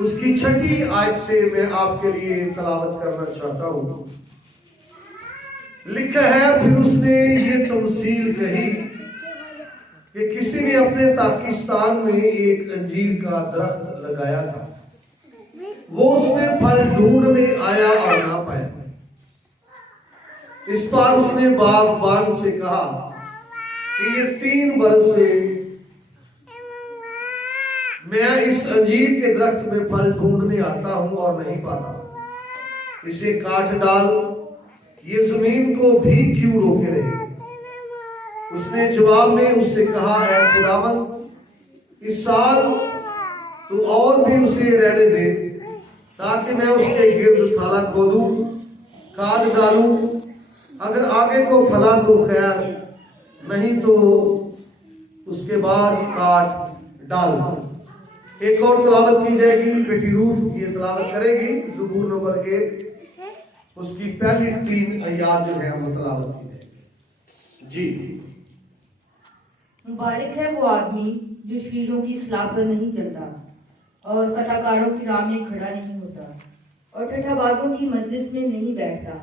उसकी छठी आयत से मैं आपके लिए तलावत करना चाहता हूं। लिखा है, फिर उसने ये तमसील कही कि किसी ने अपने पाकिस्तान में एक अंजीर का दरख्त लगाया था। वो उसमें फल ढूंढने आया और ना पाया। इस बार उसने बागबान से कहा कि ये 3 बरस से मैं इस अंजीर के दरख्त में फल ढूंढने आता हूं और नहीं पाता। इसे काट डाल, ये जमीन को भी क्यों रोके रहे। उसने जवाब में उससे कहा, ऐ खुदावंद, इस साल तू और भी उसे रहने दे, ताकि मैं उसके गिर्द थाला खोदूं, खाद डालूं। अगर आगे को फला तो खैर, नहीं तो उसके बाद काट डाल। एक और तलावत की जाएगी, बेटी रूथ ये तलावत करेगी ज़बूर नंबर 1, उसकी पहली 3 आयत जो है वो तलावत की जाएगी। जी। मुबारक है वो आदमी जो शीलों की सलाह पर नहीं चलता और कथाकारों की राह में खड़ा नहीं होता और ठट्ठाबाजों की मजलिस में नहीं बैठता,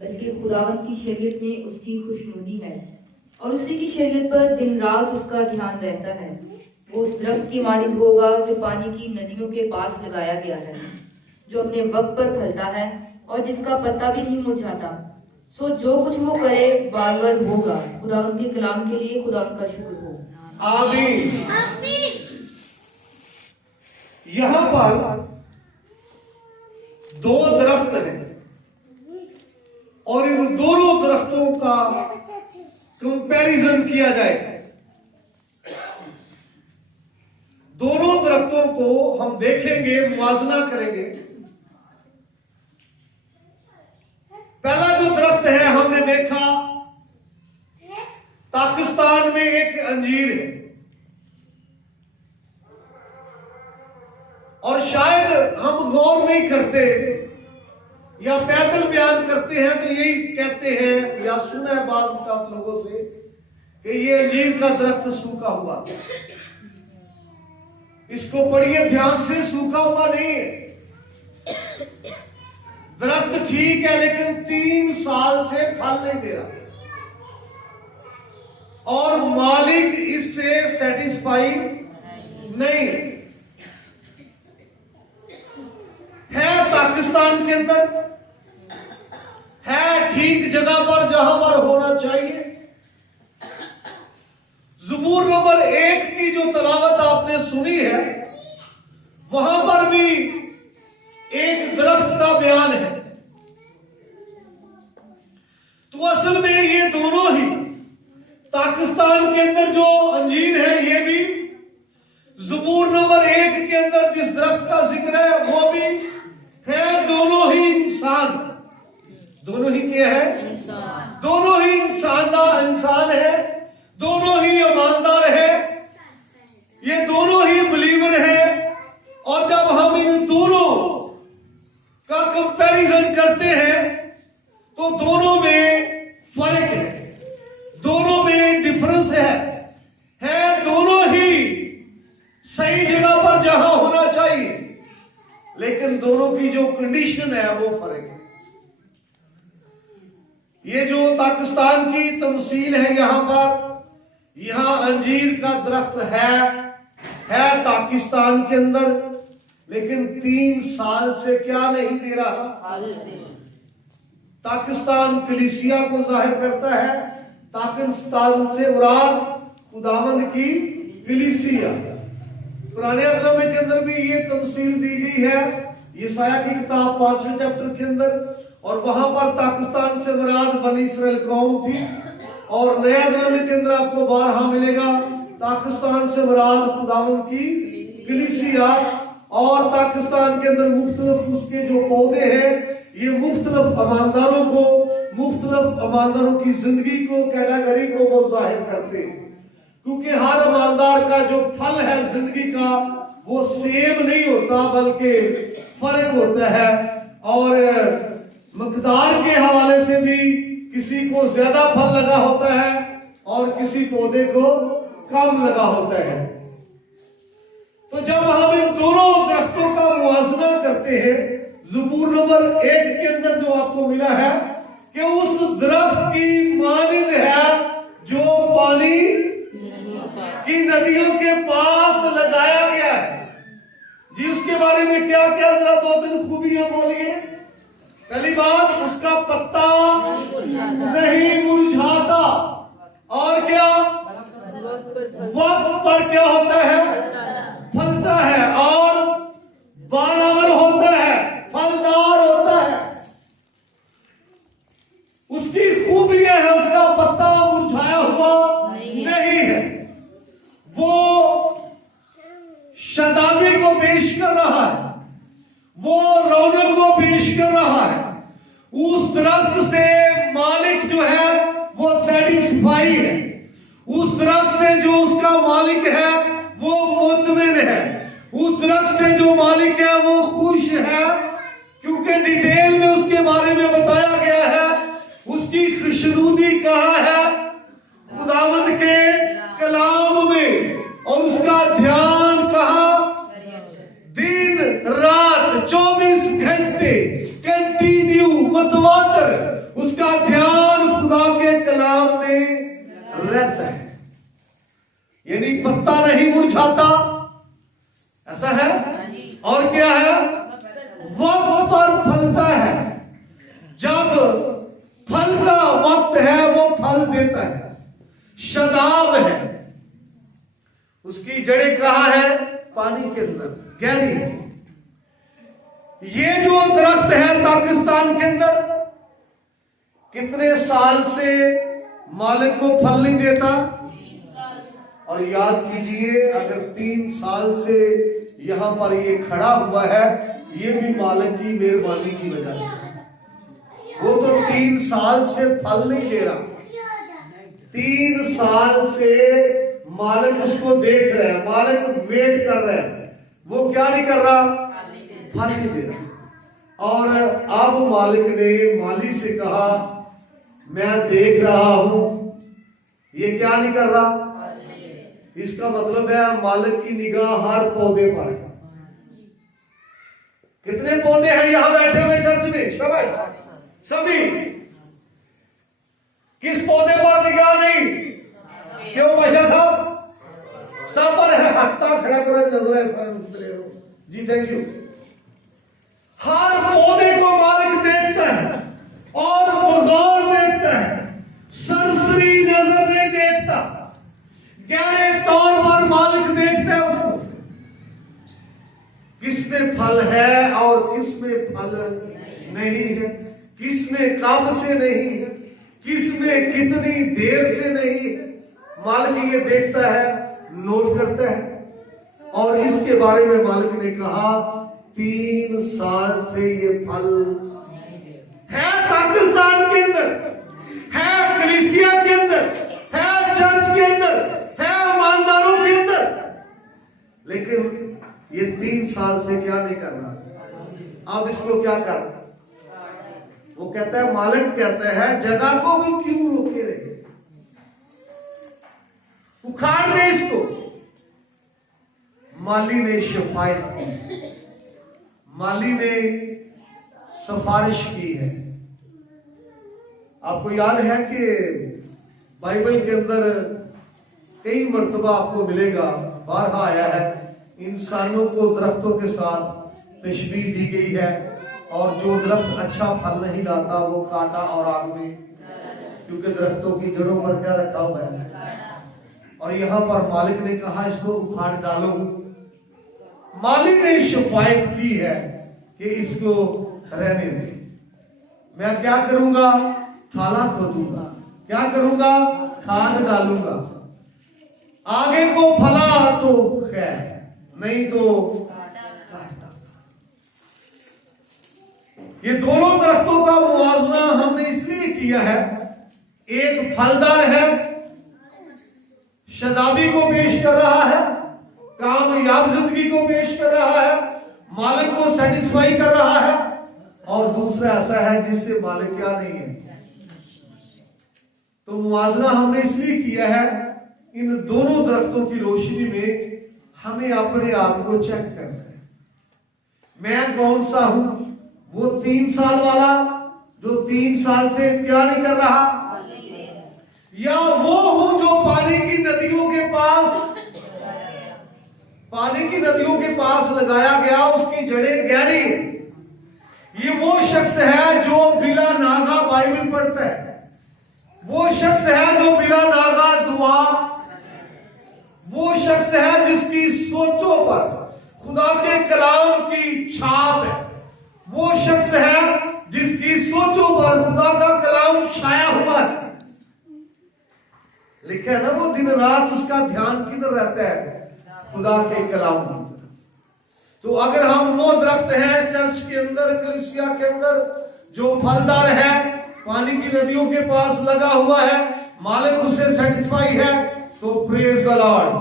बल्कि खुदावंद की शरीयत में उसकी खुशनुदी है और उसी की शरीयत पर दिन रात उसका ध्यान रहता है। वो उस दरख्त की मानिंद होगा जो पानी की नदियों के पास लगाया गया है, जो अपने वक्त पर फलता है और जिसका पत्ता भी नहीं मुरझाता। सो जो कुछ वो करे बारवर होगा। खुदावंद के कलाम के लिए खुदावंद का शुक्र हो। आमीन। यहां पर 2 दरख्त हैं और इन दोनों दरख्तों का कंपैरिजन किया जाए। दोनों दरख्तों को हम देखेंगे, मुवाजना करेंगे। पहला जो दरख्त है हमने देखा, पाकिस्तान में एक अंजीर है और शायद हम गौर नहीं करते या पैदल बयान करते हैं तो यही कहते हैं या सुना है बाद लोगों से कि ये अंजीर का दरख्त सूखा हुआ। इसको पढ़िए ध्यान से, सूखा हुआ नहीं है। दरख्त ठीक है लेकिन 3 साल से फल नहीं दे रहा और मालिक इससे सेटिस्फाइड नहीं है। पाकिस्तान के अंदर है, ठीक जगह पर जहां पर होना चाहिए। ज़बूर नंबर 1 की जो तलावत आपने सुनी है, वहां पर भी एक दरख्त का बयान है। तो असल में ये दोनों ही पाकिस्तान के अंदर जो अंजीर है, ये भी ज़बूर नंबर 1 के अंदर जिस दरख्त का जिक्र है वो भी है। दोनों ही इंसान, दोनों ही क्या है? इंसान। दोनों ही इंसान है, दोनों ही ईमानदार है, ये दोनों ही बिलीवर है। और जब हम इन दोनों का कंपैरिजन करते हैं तो दोनों में फर्क है, दोनों में डिफरेंस है दोनों ही सही जगह पर जहां होना चाहिए, लेकिन दोनों की जो कंडीशन है वो फर्क है। ये जो पाकिस्तान की तमसील है, यहां अंजीर का दरख्त है पाकिस्तान के अंदर, लेकिन 3 साल से क्या नहीं दे रहा। पाकिस्तान कलीसिया को जाहिर करता है। पाकिस्तान से मुराद खुदावंद की कलीसिया। पुराने अहद के अंदर भी ये तमसील दी गई है, यशायाह की किताब 5वें चैप्टर के अंदर, और वहां पर पाकिस्तान से मुराद बनी इस्राएल कौम थी। और नया अहद के अंदर आपको बारहा मिलेगा पाकिस्तान से मुराद खुदावंद की कलीसिया। और पाकिस्तान के अंदर मुख्तलिफ उसके जो पौधे हैं, ये मुख्तलिफ ईमानदारों की जिंदगी को, कैटेगरी को वो जाहिर करते हैं। क्योंकि हर ईमानदार का जो फल है जिंदगी का वो सेम नहीं होता, बल्कि फर्क होता है। और मकदार के हवाले से भी किसी को ज्यादा फल लगा होता है और किसी पौधे को कम लगा होता है। तो जब हम इन दोनों दरख्तों का देखते हैं ज़बूर नंबर 1 के अंदर जो आपको मिला है कि उस दरख्त की मानिंद है जो पानी की नदियों के पास लगाया गया है। जी उसके बारे में क्या क्या जरा 2-3 खूबियां बोलिए। पहली बात, उसका पत्ता नहीं मुरझाता, और क्या, वक्त पर क्या होता है, फलता है, और बानावर होता है, फलदार होता है। उसकी खूबियां है, उसका पत्ता मुरझाया हुआ नहीं है। वो शदाबी को पेश कर रहा है, वो रौनक को पेश कर रहा है। उस दरख्त से मालिक जो है वो सेटिस्फाई है, उस दरख्त से जो उसका मालिक है वो मुतमिन है, उस दरख्त से जो मालिक है वो खुश है, क्योंकि डिटेल में उसके बारे में बताया गया है। उसकी खुशनुदी कहाँ है, खुदावंद के कलाम में, और उसका ध्यान कहाँ, दिन रात 24 घंटे कंटिन्यू मतवातर उसका ध्यान खुदा के कलाम में रहता है। यानी पत्ता नहीं मुरझाता, ऐसा है, और क्या है, वक्त पर फलता है। जब फल का वक्त है वो फल देता है, शदाब है। उसकी जड़ें कहाँ है, पानी के अंदर, गहरी है। ये जो दरख्त है पाकिस्तान के अंदर कितने साल से मालिक को फल नहीं देता, और याद कीजिए अगर 3 साल से यहां पर ये खड़ा हुआ है, ये भी मालिक की मेहरबानी की वजह से। वो तो 3 साल से फल नहीं दे रहा, 3 साल से मालिक उसको देख रहे हैं, मालिक वेट कर रहे हैं, वो क्या नहीं कर रहा, फल नहीं दे रहा। और अब मालिक ने माली से कहा मैं देख रहा हूं, ये क्या नहीं कर रहा। इसका मतलब है मालिक की निगाह हर पौधे पर। कितने पौधे हैं यहां बैठे हुए चर्च में, सभी। किस पौधे पर निगाह नहीं, क्यों भाई साहब, सब पर है। हफ्ता खड़ा कर नजर जी, थैंक यू। हर पौधे को मालिक देखता है और बगौर देखता है, सरसरी नजर नहीं देखता, गहरे तौर पर मालिक देखता है उसको, किसमें फल है और किसमें फल नहीं है, किसमें कब से नहीं है, किसमें कितनी देर से नहीं है। मालिक ये देखता है, नोट करता है। और इसके बारे में मालिक ने कहा 3 साल से ये फल है पाकिस्तान के अंदर, है कलीसिया के अंदर, है चर्च के अंदर, है ईमानदारों के अंदर, लेकिन ये 3 साल से क्या नहीं कर रहा। अब इसको क्या कर, वो कहता है, मालिक कहता है जगह को भी क्यों रोके रहे, उखाड़ दे इसको। माली ने शिफायत की, माली ने सिफारिश की है। आपको याद है कि बाइबल के अंदर कई मर्तबा आपको मिलेगा, बारहा आया है, इंसानों को दरख्तों के साथ तशबीह दी गई है, और जो दरख्त अच्छा फल नहीं लाता वो काटा और आग में, क्योंकि दरख्तों की जड़ों पर क्या रखा हुआ है। और यहां पर मालिक ने कहा इसको उखाड़ डालो। माली ने शिफायत की है कि इसको रहने दे। मैं क्या करूंगा, थाला खोदूंगा, क्या करूंगा, खाद डालूंगा, आगे को फला तो खैर, नहीं तो काटा। ये दोनों दरख्तों का मुआवजा हमने इसलिए किया है, एक फलदार है, शदाबी को पेश कर रहा है, कामयाब जिंदगी को पेश कर रहा है, मालिक को सेटिस्फाई कर रहा है, और दूसरा ऐसा है जिससे मालिक क्या नहीं है। तो मुआवजा हमने इसलिए किया है, इन दोनों दरख्तों की रोशनी में हमें अपने आप को चेक करना है। मैं कौन सा हूं? वो 3 साल वाला जो 3 साल से क्या नहीं कर रहा, या वो हूं जो पानी की नदियों के पास लगाया गया, उसकी जड़ें गहरी। ये वो शख्स है जो बिला नागा बाइबल पढ़ता है, वो शख्स है जो बिला नागा दुआ, वो शख्स है जिसकी सोचों पर खुदा के कलाम की छाप है, वो शख्स है जिसकी सोचों पर खुदा का कलाम छाया हुआ है। लिखा है ना, वो दिन रात उसका ध्यान किधर रहता है? खुदा के कलाम की तरफ। तो अगर हम वो दरख्त हैं चर्च के अंदर, कलीसिया के अंदर, जो फलदार है, पानी की नदियों के पास लगा हुआ है, मालिक उससे सेटिस्फाई है, तो प्रेज द लॉर्ड,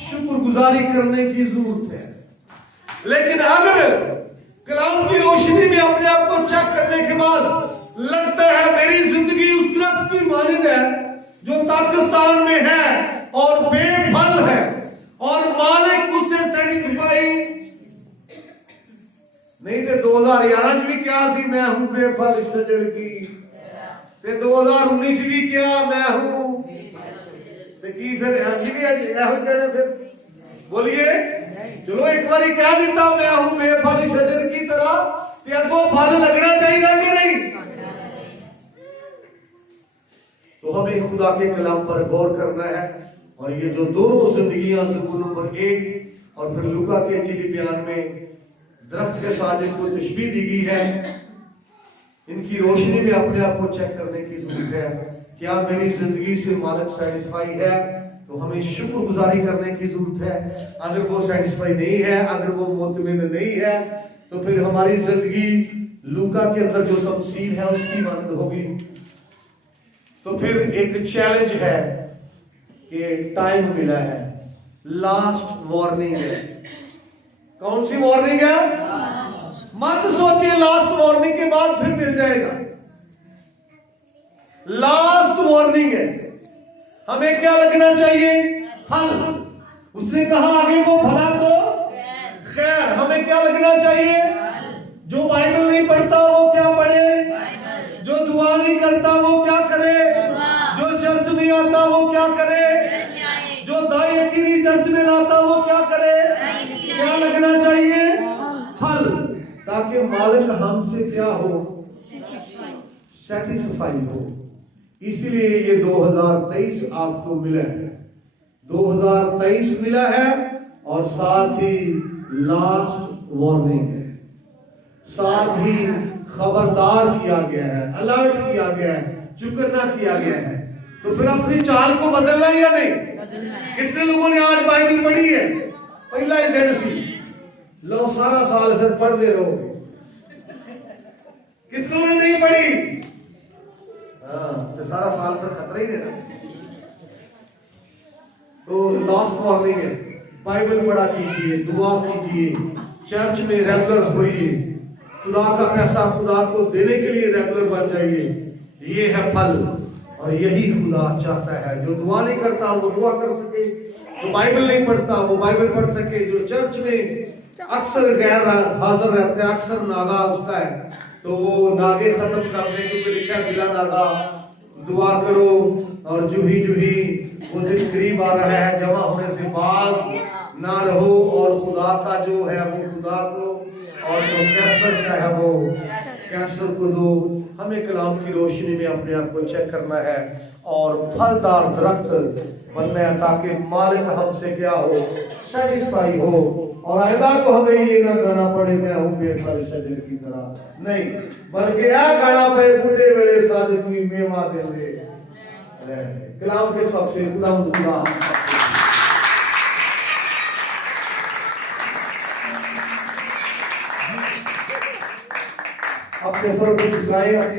शुक्रगुजारी करने की जरूरत है। लेकिन अगर कलाम की रोशनी में अपने आप को चेक करने के बाद लगता है मेरी जिंदगी उस दरख्त की मानिंद है जो पाकिस्तान में है और बेफल है, और मालिक उससे सेटिस्फाई नहीं थे। 2011 च भी क्या सी, मैं हूं बेफल शजर की, ते 2019 भी क्या, मैं हूं ते की, फिर फिर बोलिए, चलो एक बार कह देता मैं हूं बेफल शजर की तरह, ते अगो फल लगना चाहिए कि नहीं? तो हमें खुदा के कलाम पर गौर करना है। और ये जो दोनों जिंदगियां, ज़बूर नंबर 1 और फिर लूका के इंजीली बयान में दरख्त के साथ इनको तशबीह दी गई है, इनकी रोशनी में अपने आप को चेक करने की जरूरत है। क्या मेरी जिंदगी से मालिक सेटिस्फाई है? तो हमें शुक्रगुजारी करने की जरूरत है। अगर वो सेटिस्फाई नहीं है, अगर वो मुतमिन नहीं है, तो फिर हमारी जिंदगी लूका के अंदर जो तमसील है उसकी मानद होगी। तो फिर एक चैलेंज है कि टाइम मिला है, लास्ट वार्निंग है। कौन सी वार्निंग है? मत सोचिए लास्ट वार्निंग के बाद फिर मिल जाएगा। लास्ट वार्निंग है। हमें क्या लगना चाहिए? फल। उसने कहा आगे वो फला तो खैर। हमें क्या लगना चाहिए? जो बाइबल नहीं पढ़ता वो क्या पढ़े? जो दुआ नहीं करता वो क्या करे? जो चर्च नहीं आता वो क्या करे? जो दाई यकीनी चर्च में लाता वो क्या करे? क्या लगना चाहिए? फल, ताकि मालिक हमसे क्या हो? सेटिस्फाई हो। इसलिए ये 2023 आपको मिला है, 2023 मिला है, और साथ ही लास्ट वार्निंग है, साथ ही खबरदार किया गया है, अलर्ट किया गया है, चुकन्ना किया गया है। तो फिर अपनी चाल को बदलना या नहीं? कितने लोगों ने आज बाइबल पढ़ी है? पहला ही दिन सी लो, सारा साल फिर पढ़ते रहोगे। कितनों ने नहीं पढ़ी? हाँ, तो सारा साल फिर खतरा ही रहना। तो लास्ट वार्निंग है, बाइबल पढ़ा कीजिए, दुआ कीजिए, चर्च में रेगुलर होइए, खुदा का पैसा खुदा को देने के लिए रेगुलर बन जाइए। ये है फल, और यही खुदा चाहता है। जो दुआ नहीं करता वो दुआ कर सके, जो बाइबल नहीं पढ़ता वो बाइबल पढ़ सके, जो चर्च में अक्सर गैर हाजिर रहते हैं, अक्सर नागा उसका है, तो वो नागे खत्म कर दे। क्योंकि लिखा है बिला नागा दुआ करो, और जूही जूही वो दिन करीब आ रहा है, जमा होने से बाज ना रहो, और खुदा का जो है वो खुदा को, और जो कैंसर का है वो कैंसर को दो। हमें कलाम की रोशनी में अपने आप को चेक करना है और फलदार दरख्त बनना है, ताकि मालिक हमसे क्या हो? सेटिस्फाई हो। और आइंदा को हमें ये ना गाना पड़े मैं हूं बेफल शजर की तरह, नहीं, बल्कि आ गाना पे बूढ़े वेले सादिक में मेवा दे दे। कलाम के सबसे खुदा अपने सर को झुकाए।